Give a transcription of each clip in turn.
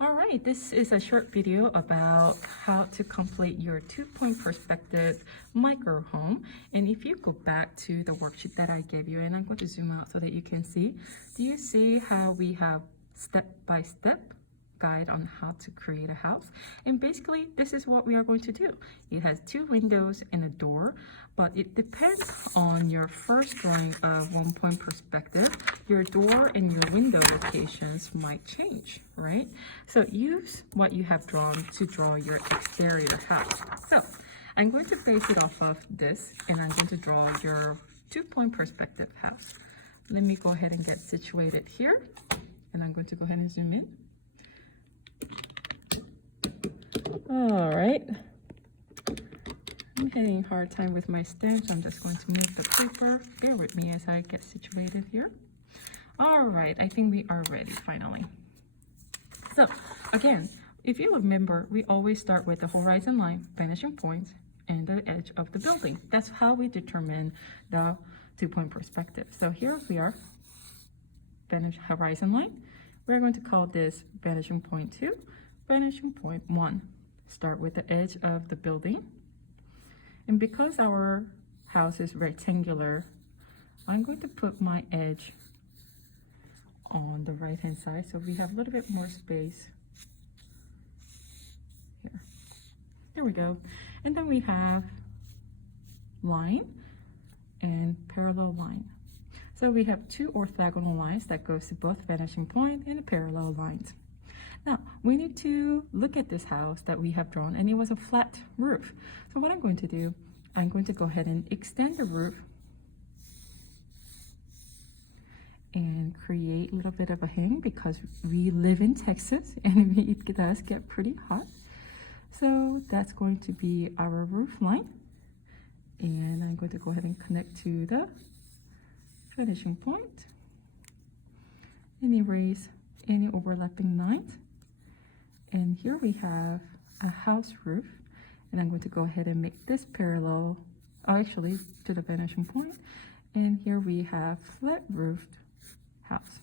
All right, this is a short video about how to complete your 2-point perspective micro home. And if you go back to the worksheet that I gave you, and I'm going to zoom out so that you can see, do you see how we have step-by-step guide on how to create a house? And basically this is what we are going to do. It has 2 windows and a door, but it depends on your first drawing of 1-point perspective. Your door and your window locations might change, right? So use what you have drawn to draw your exterior house. So I'm going to base it off of this, and I'm going to draw your 2-point perspective house. Let me go ahead and get situated here, and I'm going to go ahead and zoom in. All right, I'm having a hard time with my stand, so I'm just going to move the paper. Bear with me as I get situated here. All right, I think we are ready finally. So again, if you remember, we always start with the horizon line, vanishing point, and the edge of the building. That's how we determine the 2-point perspective. So here we are, horizon line. We're going to call this vanishing point 2, vanishing point 1. Start with the edge of the building. And because our house is rectangular, I'm going to put my edge on the right hand side so we have a little bit more space here. There we go. And then we have line and parallel line. So we have 2 orthogonal lines that goes to both vanishing point and the parallel lines. Now, we need to look at this house that we have drawn, and it was a flat roof. So what I'm going to do, I'm going to go ahead and extend the roof and create a little bit of a hang because we live in Texas and it does get pretty hot. So that's going to be our roof line. And I'm going to go ahead and connect to the finishing point and erase any overlapping lines. And here we have a house roof, and I'm going to go ahead and make this parallel, actually to the vanishing point. And here we have flat roofed house.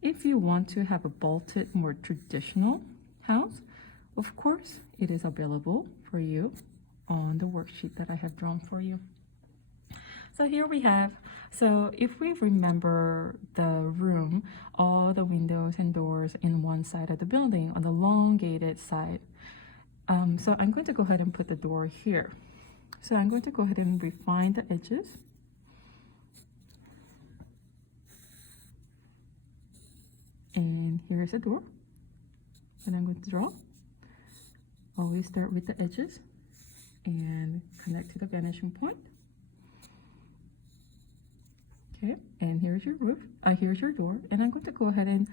If you want to have a bolted, more traditional house, of course, it is available for you on the worksheet that I have drawn for you. So here we have, so if we remember the room, all the windows and doors in one side of the building on the elongated side. So I'm going to go ahead and put the door here. So I'm going to go ahead and refine the edges. And here's a door that I'm going to draw. Always start with the edges and connect to the vanishing point. Okay, and here's your roof, here's your door, and I'm going to go ahead and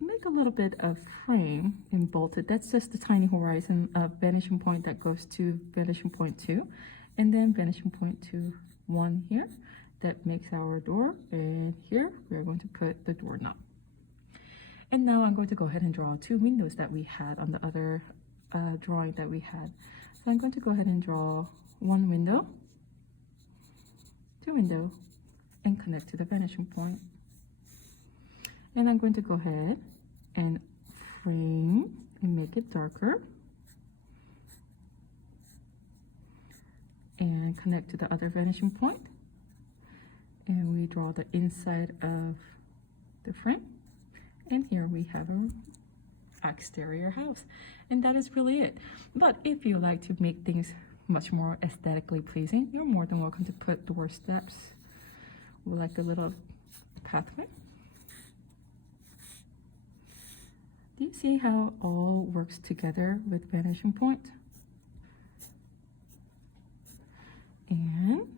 make a little bit of frame and bolt it. That's just the tiny horizon vanishing point that goes to vanishing point 2, and then vanishing point 2, 1 here. That makes our door, and here we're going to put the doorknob. And now I'm going to go ahead and draw 2 windows that we had on the other drawing that we had. So I'm going to go ahead and draw 1 window, 2 window, and connect to the vanishing point. And I'm going to go ahead and frame and make it darker and connect to the other vanishing point. And we draw the inside of the frame. And here we have our exterior house. And that is really it. But if you like to make things much more aesthetically pleasing, you're more than welcome to put door steps with like a little pathway. Do you see how it all works together with vanishing point? And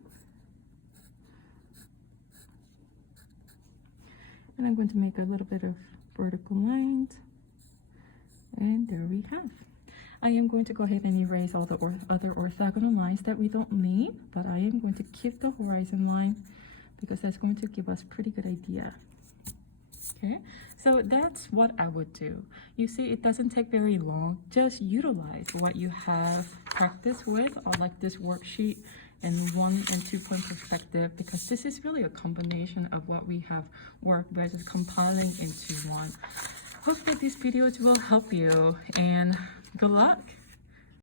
I'm going to make a little bit of vertical lines. And there we have. I am going to go ahead and erase all the other orthogonal lines that we don't need, but I am going to keep the horizon line because that's going to give us a pretty good idea. Okay, so that's what I would do. You see, it doesn't take very long. Just utilize what you have practiced with, or like this worksheet and 1 and 2-point perspective, because this is really a combination of what we have worked with, compiling into one. hope that these videos will help you, and good luck.